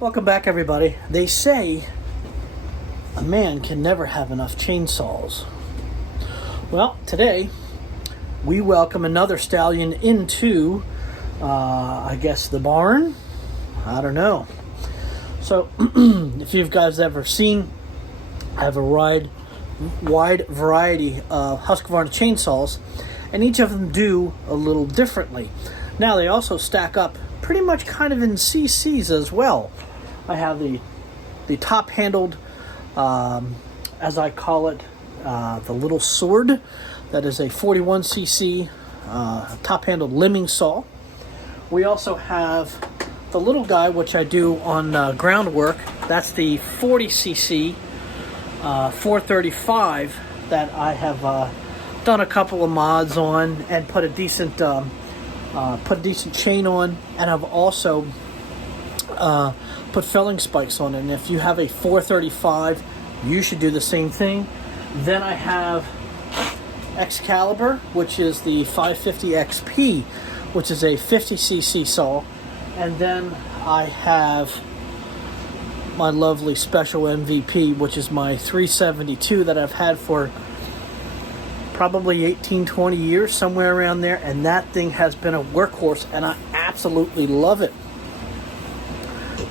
Welcome back, everybody. They say a man can never have enough chainsaws. Well, today we welcome another stallion into, I guess, the barn. I don't know. So, if you guys ever seen, I have a wide variety of Husqvarna chainsaws, and each of them do a little differently. Now, they also stack up pretty much kind of in cc's as well. I have the top-handled, as I call it, the little sword. That is a 41cc top-handled limbing saw. We also have the little guy, which I do on groundwork. That's the 40cc 435 that I have done a couple of mods on and put a decent chain on, and I've also put felling spikes on it. And if you have a 435, you should do the same thing. Then I have Excalibur, which is the 550 XP, which is a 50cc saw. And then I have my lovely special MVP, which is my 372 that I've had for probably 18-20 years, somewhere around there, and that thing has been a workhorse, and I absolutely love it.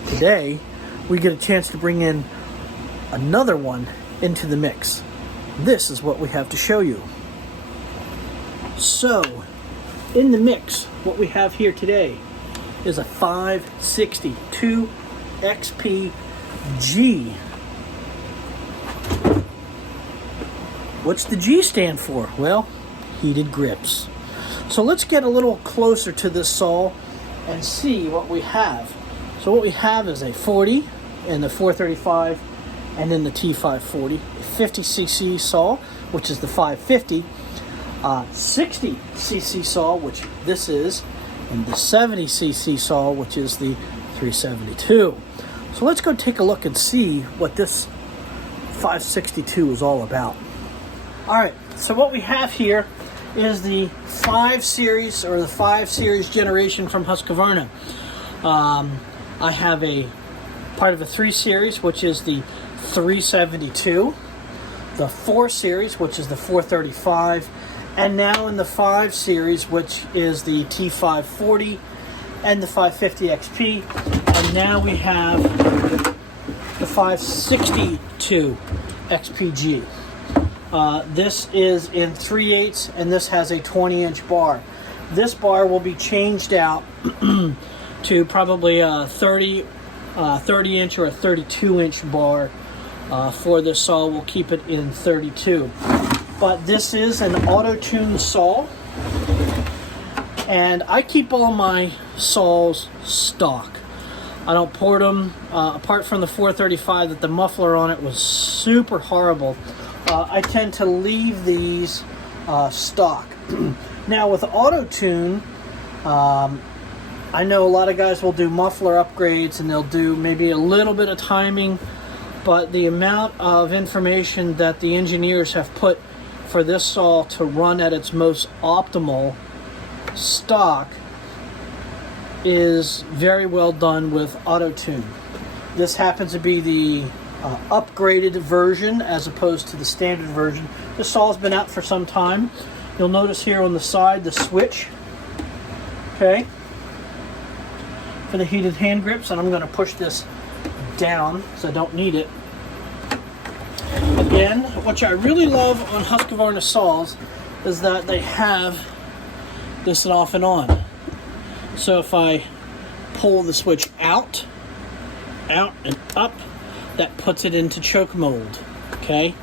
Today we get a chance to bring in another one into the mix. This is what we have to show you. So in the mix, what we have here today is a 562 XP-G. What's the G stand for? Well, heated grips. So let's get a little closer to this saw and see what we have. So what we have is a 40 in the 435 and in the T540, a 50cc saw, which is the 550, 60cc saw, which this is, and the 70cc saw, which is the 372. So let's go take a look and see what this 562 is all about. Alright, so what we have here is the 5 series, or the 5 series generation from Husqvarna. I have a part of a 3 series, which is the 372, the 4 series, which is the 435, and now in the 5 series, which is the T540 and the 550 XP, and now we have the 562 XPG. This is in 3/8, and this has a 20-inch bar. This bar will be changed out to probably a 30-inch or a 32-inch bar for this saw. We'll keep it in 32. But this is an auto-tune saw, and I keep all my saws stock. I don't port them, apart from the 435 that the muffler on it was super horrible. I tend to leave these stock. Now with auto-tune, I know a lot of guys will do muffler upgrades and they'll do maybe a little bit of timing, but the amount of information that the engineers have put for this saw to run at its most optimal stock is very well done with auto-tune. This happens to be the upgraded version as opposed to the standard version. This saw's been out for some time. You'll notice here on the side the switch, okay, for the heated hand grips, and I'm going to push this down so I don't need it. Again, what I really love on Husqvarna saws is that they have this off and on. So if I pull the switch out and up, that puts it into choke mold, okay?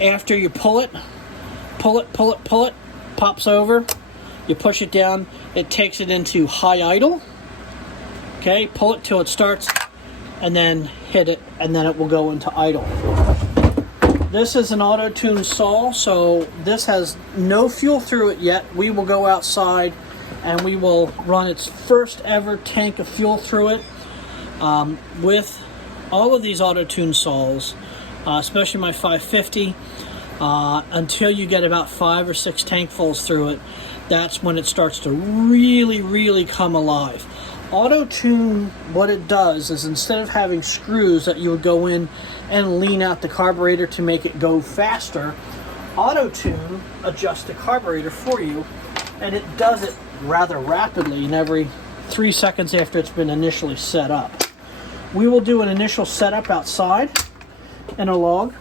After you pull it, pops over, you push it down, it takes it into high idle, okay? Pull it till it starts, and then hit it, and then it will go into idle. This is an auto-tune saw, so this has no fuel through it yet. We will go outside and we will run its first ever tank of fuel through it. With all of these auto-tune saws, especially my 550, until you get about 5 or 6 tankfuls through it, that's when it starts to really come alive. Auto tune, what it does is instead of having screws that you would go in and lean out the carburetor to make it go faster, auto tune adjusts the carburetor for you, and it does it rather rapidly in every 3 seconds after it's been initially set up. We will do an initial setup outside in a log.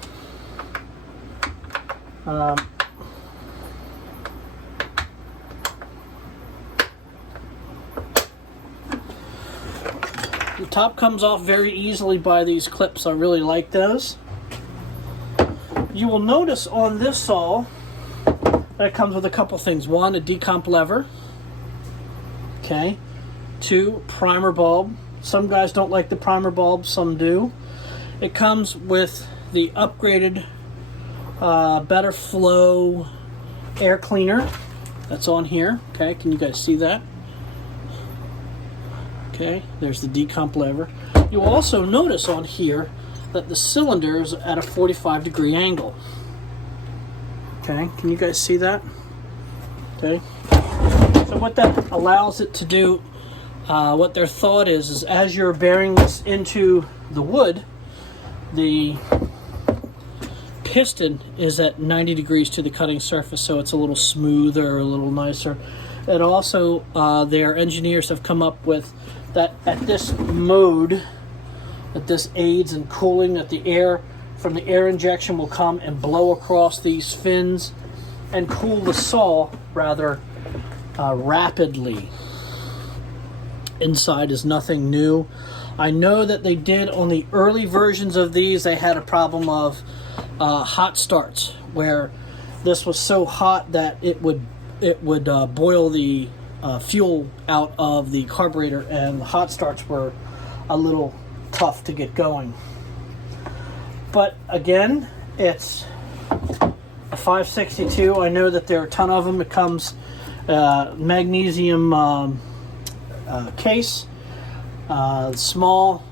The top comes off very easily by these clips. I really like those. You will notice on this saw that it comes with a couple things. One, a decomp lever. Okay. Two, primer bulb. Some guys don't like the primer bulb, some do. It comes with the upgraded better flow air cleaner that's on here. Okay, can you guys see that? Okay, there's the decomp lever. You'll also notice on here that the cylinder is at a 45-degree angle. Okay, can you guys see that? Okay, so what that allows it to do, what their thought is as you're bearing this into the wood, the piston is at 90 degrees to the cutting surface, so it's a little smoother, a little nicer. And also, their engineers have come up with that at this mode, that this aids in cooling, that the air from the air injection will come and blow across these fins and cool the saw rather rapidly. Inside is nothing new. I know that they did on the early versions of these, they had a problem of hot starts, where this was so hot that it would boil the fuel out of the carburetor, and the hot starts were a little tough to get going. But again, it's a 562. I know that there are a ton of them. It comes magnesium case, small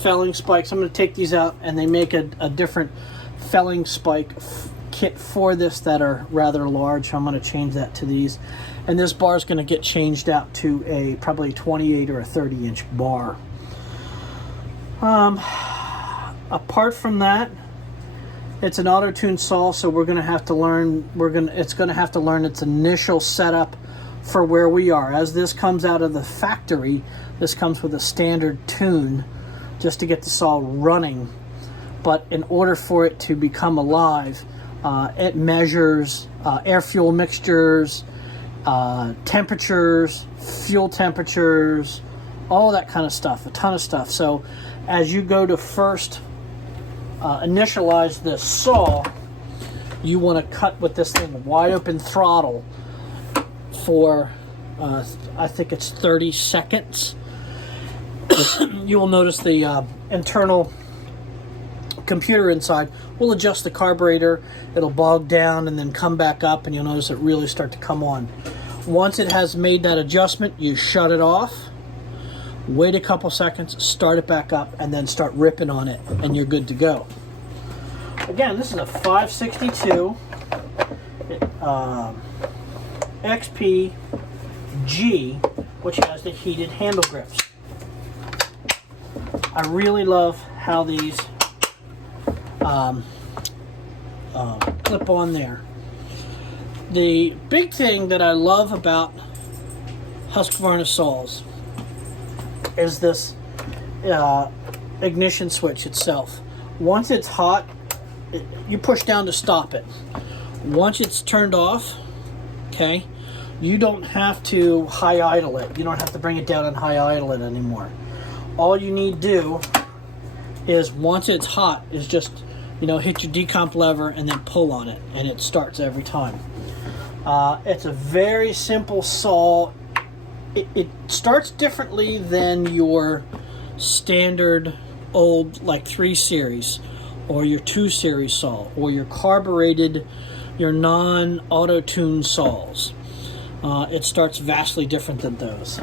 felling spikes. I'm going to take these out, and they make a different felling spike kit for this that are rather large. I'm going to change that to these, and this bar is going to get changed out to a probably 28 or a 30-inch bar. Apart from that, it's an auto-tune saw, so we're going to have to learn. It's going to have to learn its initial setup for where we are. As this comes out of the factory, this comes with a standard tune just to get the saw running. But in order for it to become alive, it measures air-fuel mixtures, temperatures, fuel temperatures, all that kind of stuff, a ton of stuff. So as you go to first initialize this saw, you want to cut with this thing wide open throttle for I think it's 30 seconds. You will notice the internal computer inside will adjust the carburetor. It'll bog down and then come back up, and you'll notice it really start to come on. Once it has made that adjustment, you shut it off, wait a couple seconds, start it back up, and then start ripping on it, and you're good to go. Again, this is a 562 XP-G, which has the heated handle grips. I really love how these clip on there. The big thing that I love about Husqvarna saws is this ignition switch itself. Once it's hot, you push down to stop it. Once it's turned off, okay, you don't have to high idle it. You don't have to bring it down and high idle it anymore. All you need to do is, once it's hot, is just, hit your decomp lever and then pull on it, and it starts every time. It's a very simple saw. It starts differently than your standard old like 3 series or your 2 series saw or your carbureted, your non-auto-tune saws. It starts vastly different than those.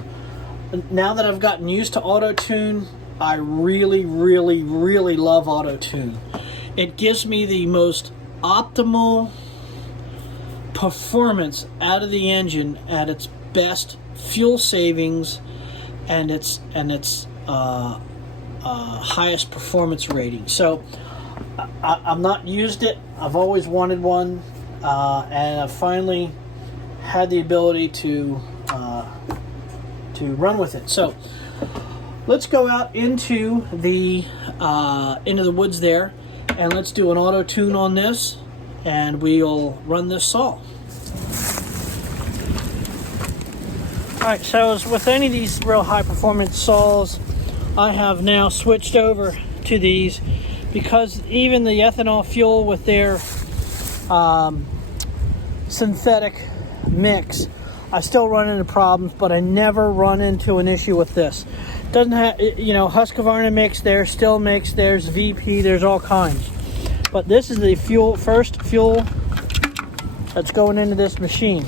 Now that I've gotten used to auto-tune, I really, really, really love auto-tune. It gives me the most optimal performance out of the engine at its best fuel savings and its highest performance rating. So I've not used it. I've always wanted one, and I've finally had the ability to run with it. So let's go out into the woods there, and let's do an auto tune on this, and we'll run this saw. Alright, so as with any of these real high performance saws, I have now switched over to these because even the ethanol fuel with their synthetic mix, I still run into problems, but I never run into an issue with this. Doesn't have, you know, Husqvarna mix, there's Still mix, there's VP, there's all kinds. But this is the first fuel that's going into this machine.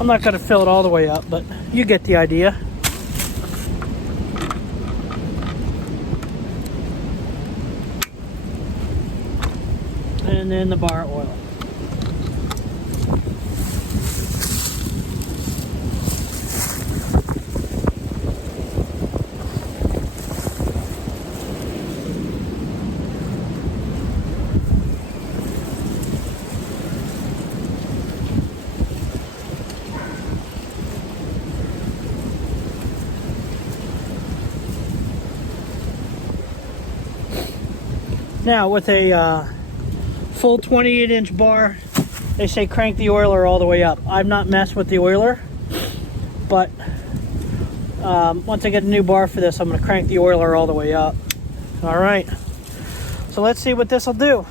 I'm not going to fill it all the way up, but you get the idea. And then the bar oil. Now with a full 28-inch bar, they say crank the oiler all the way up. I've not messed with the oiler, but once I get a new bar for this, I'm going to crank the oiler all the way up. All right, so let's see what this will do.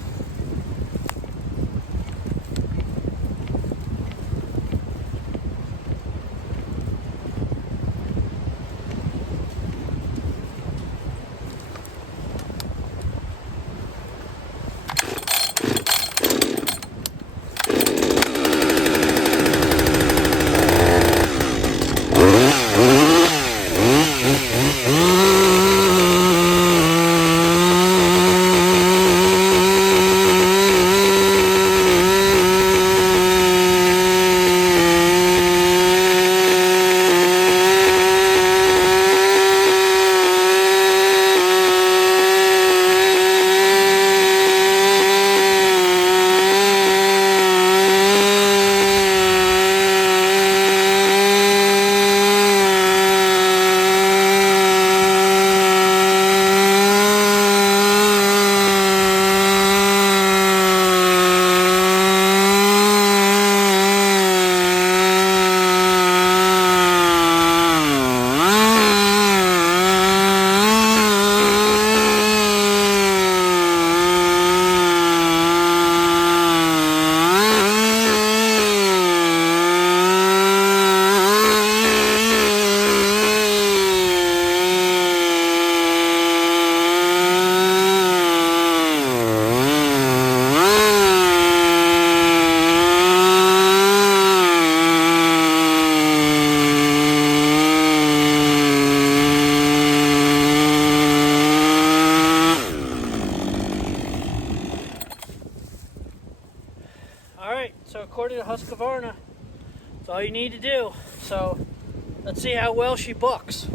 So according to Husqvarna, that's all you need to do. So let's see how well she books.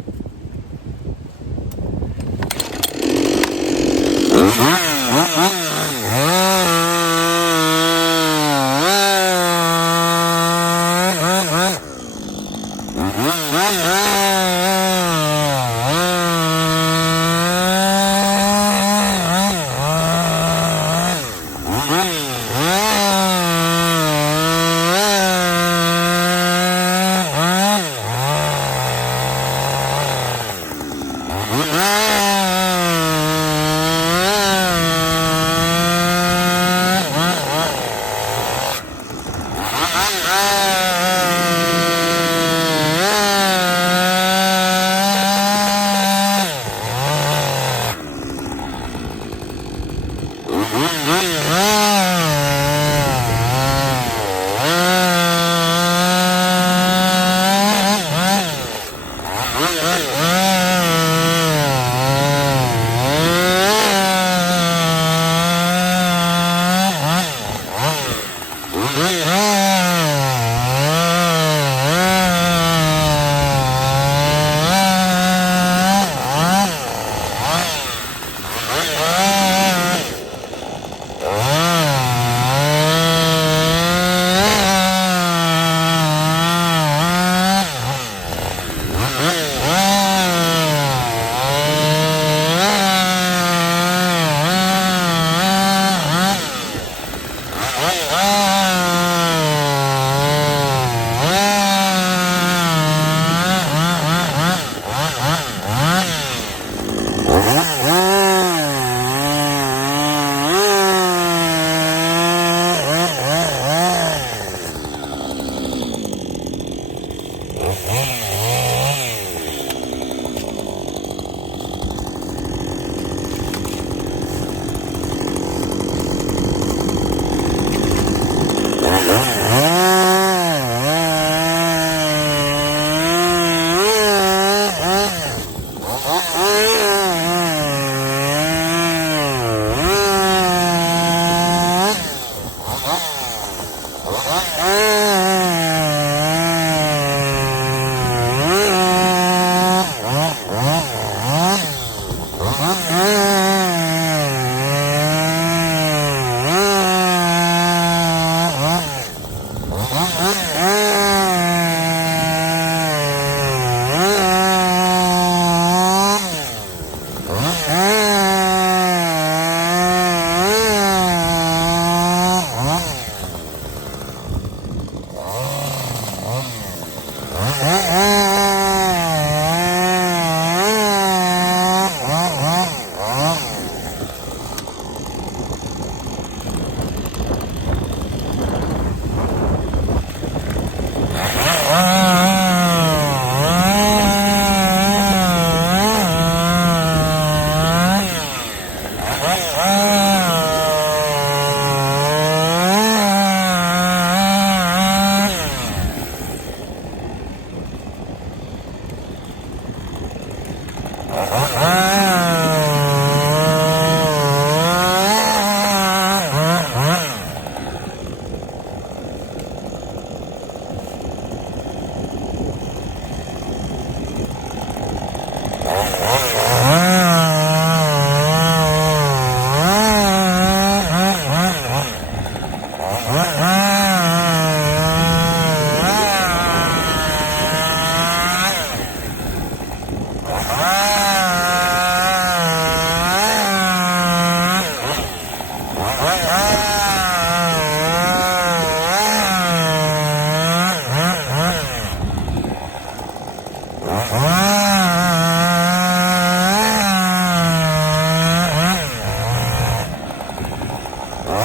All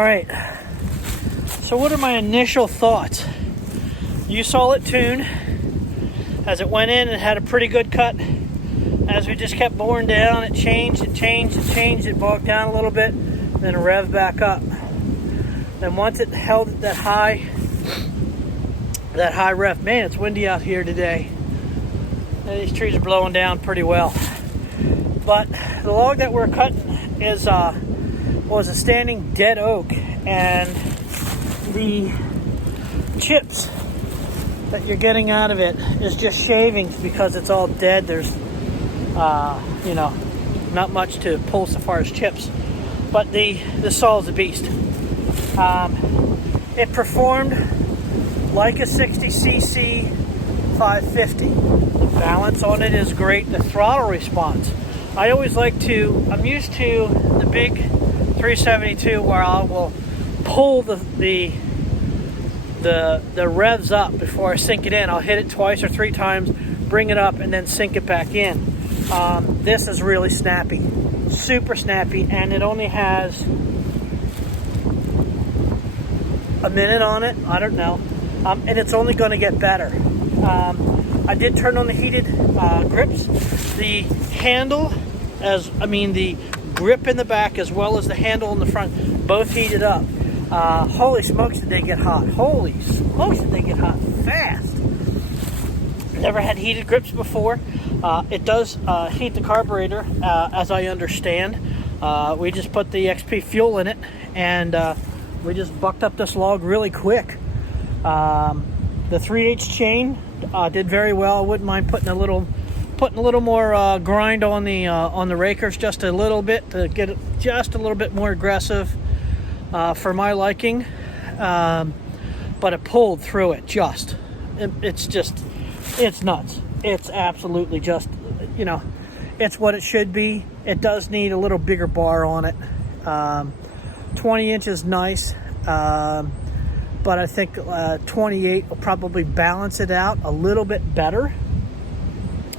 right, so what are my initial thoughts? You saw it tune. As it went in, it had a pretty good cut. As we just kept boring down, it changed, it bogged down a little bit, then rev back up. Then once it held at that high rev, man, it's windy out here today. And these trees are blowing down pretty well. But the log that we're cutting was a standing dead oak, and the chips that you're getting out of it is just shavings because it's all dead. There's not much to pull so far as chips, but the saw is a beast. It performed like a 60cc 550. The balance on it is great. The throttle response, I'm used to the big 372 where I will pull the revs up before I sink it in. I'll hit it twice or three times, bring it up, and then sink it back in. This is really snappy, super snappy, and it only has a minute on it. I don't know, and it's only going to get better. I did turn on the heated grips. The handle, the grip in the back as well as the handle in the front, both heated up. Holy smokes, did they get hot. Holy smokes, did they get hot fast. Never had heated grips before. It does heat the carburetor, as I understand. We just put the XP fuel in it, and we just bucked up this log really quick. The 3/8 chain did very well. I wouldn't mind putting a little more grind on the rakers, just a little bit, to get it just a little bit more aggressive for my liking. But it pulled through it. It's nuts. It's absolutely just, it's what it should be. It does need a little bigger bar on it. 20 inches nice, but I think 28 will probably balance it out a little bit better.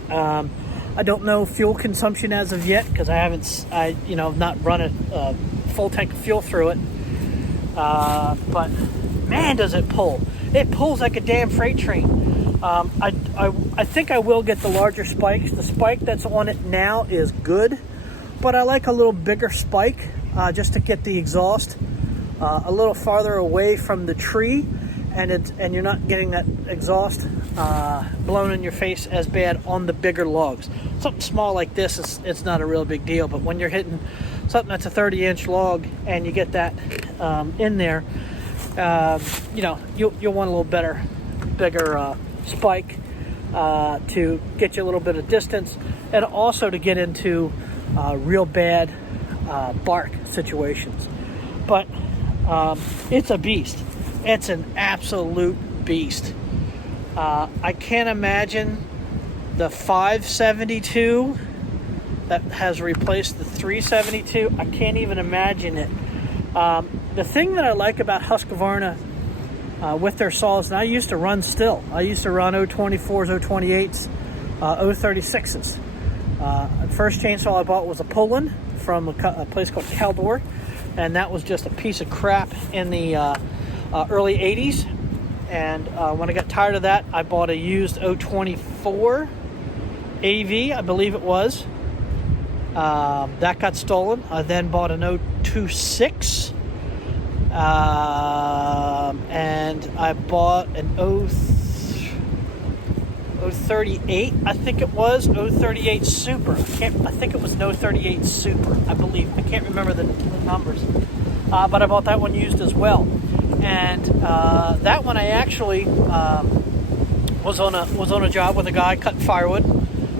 I don't know fuel consumption as of yet because I've not run a full tank of fuel through it. But man, does it pull! It pulls like a damn freight train. I think I will get the larger spikes. The spike that's on it now is good, but I like a little bigger spike just to get the exhaust a little farther away from the tree, and you're not getting that exhaust blown in your face as bad on the bigger logs. Something small like this it's not a real big deal, but when you're hitting something that's a 30-inch log and you get that in there, you'll want a little bigger spike to get you a little bit of distance, and also to get into real bad bark situations. But it's a beast. It's an absolute beast. I can't imagine the 572 that has replaced the 372. I can't even imagine it. The thing that I like about Husqvarna with their saws, and I used to run still. I used to run 024s, 028s, 036s. The first chainsaw I bought was a Poland from a place called Caldor, and that was just a piece of crap in the early 80s. And when I got tired of that, I bought a used 024 AV, I believe it was. That got stolen. I then bought an 026. And I bought an 038, I think it was, 038 Super. I think it was an 038 Super, I believe. I can't remember the numbers. But I bought that one used as well. And that one I actually was on a job with a guy cutting firewood,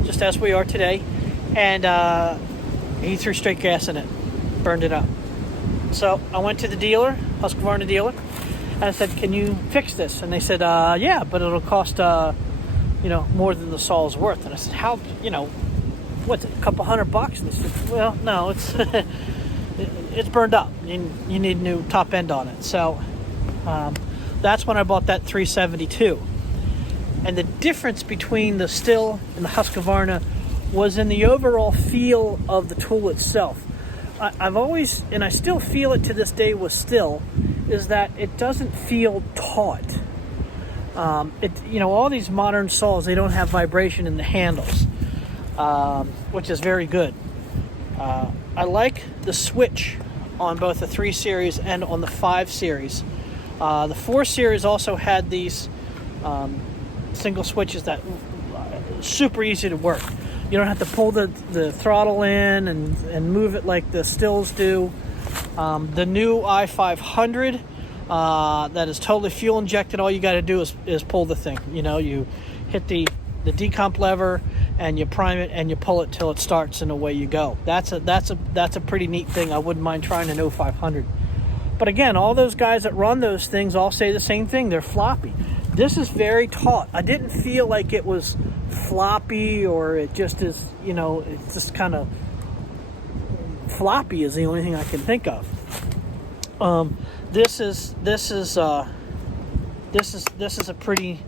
just as we are today. And he threw straight gas in it, burned it up. So I went to the dealer, Husqvarna dealer, and I said, "Can you fix this?" And they said, "Yeah, but it'll cost more than the saw is worth." And I said, "How? What's it? A couple $100?" And they said, "Well, no, it's it's burned up. You need a new top end on it. So that's when I bought that 372. And the difference between the Stihl and the Husqvarna was in the overall feel of the tool itself. I've always, and I still feel it to this day with Stihl, is that it doesn't feel taut. All these modern saws, they don't have vibration in the handles, which is very good. I like the switch on both the 3 Series and on the 5 Series. The 4 Series also had these single switches that super easy to work. You don't have to pull the throttle in and move it like the Stihls do. The new i500 that is totally fuel injected, all you got to do is pull the thing. You hit the decomp lever and you prime it and you pull it till it starts and away you go. That's a pretty neat thing. I wouldn't mind trying an 0500. But again, all those guys that run those things all say the same thing. They're floppy. This is very taut. I didn't feel like it was floppy, or it just is, it's just kind of floppy is the only thing I can think of. This is a pretty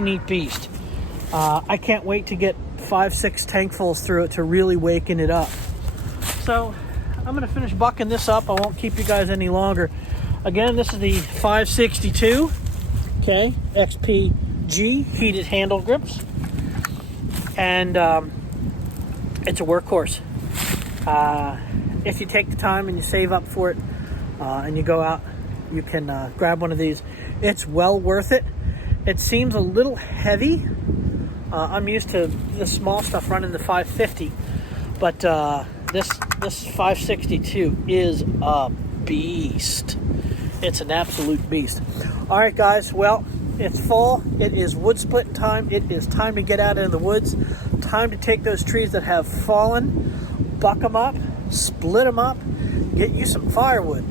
neat beast. I can't wait to get 5-6 tankfuls through it to really waken it up. So I'm going to finish bucking this up. I won't keep you guys any longer. Again, this is the 562, okay, XPG heated handle grips, and it's a workhorse. If you take the time and you save up for it, and you go out, you can grab one of these. It's well worth it. It seems a little heavy. I'm used to the small stuff running the 550, but this 562 is a beast. It's an absolute beast. All right, guys. Well, it's fall. It is wood splitting time. It is time to get out into the woods. Time to take those trees that have fallen, buck them up, split them up, get you some firewood.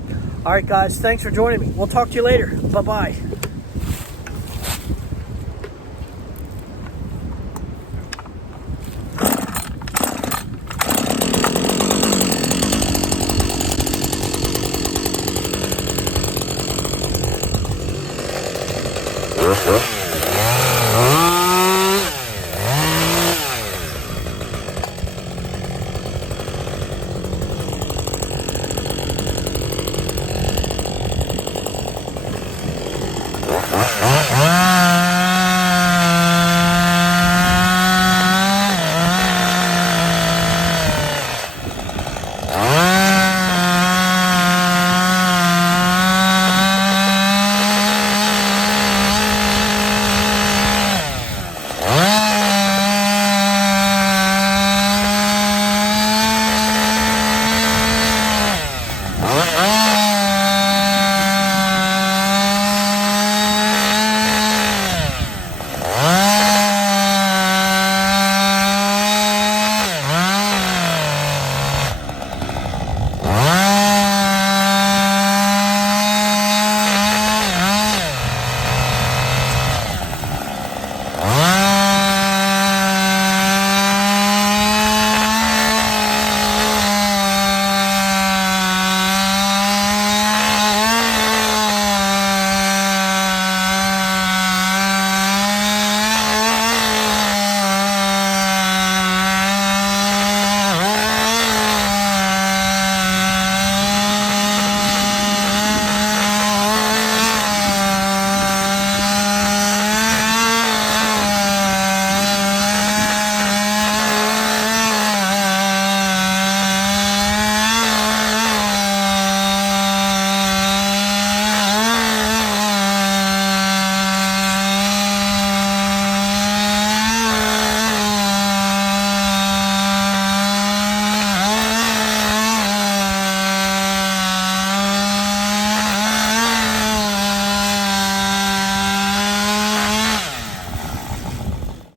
All right, guys. Thanks for joining me. We'll talk to you later. Bye-bye.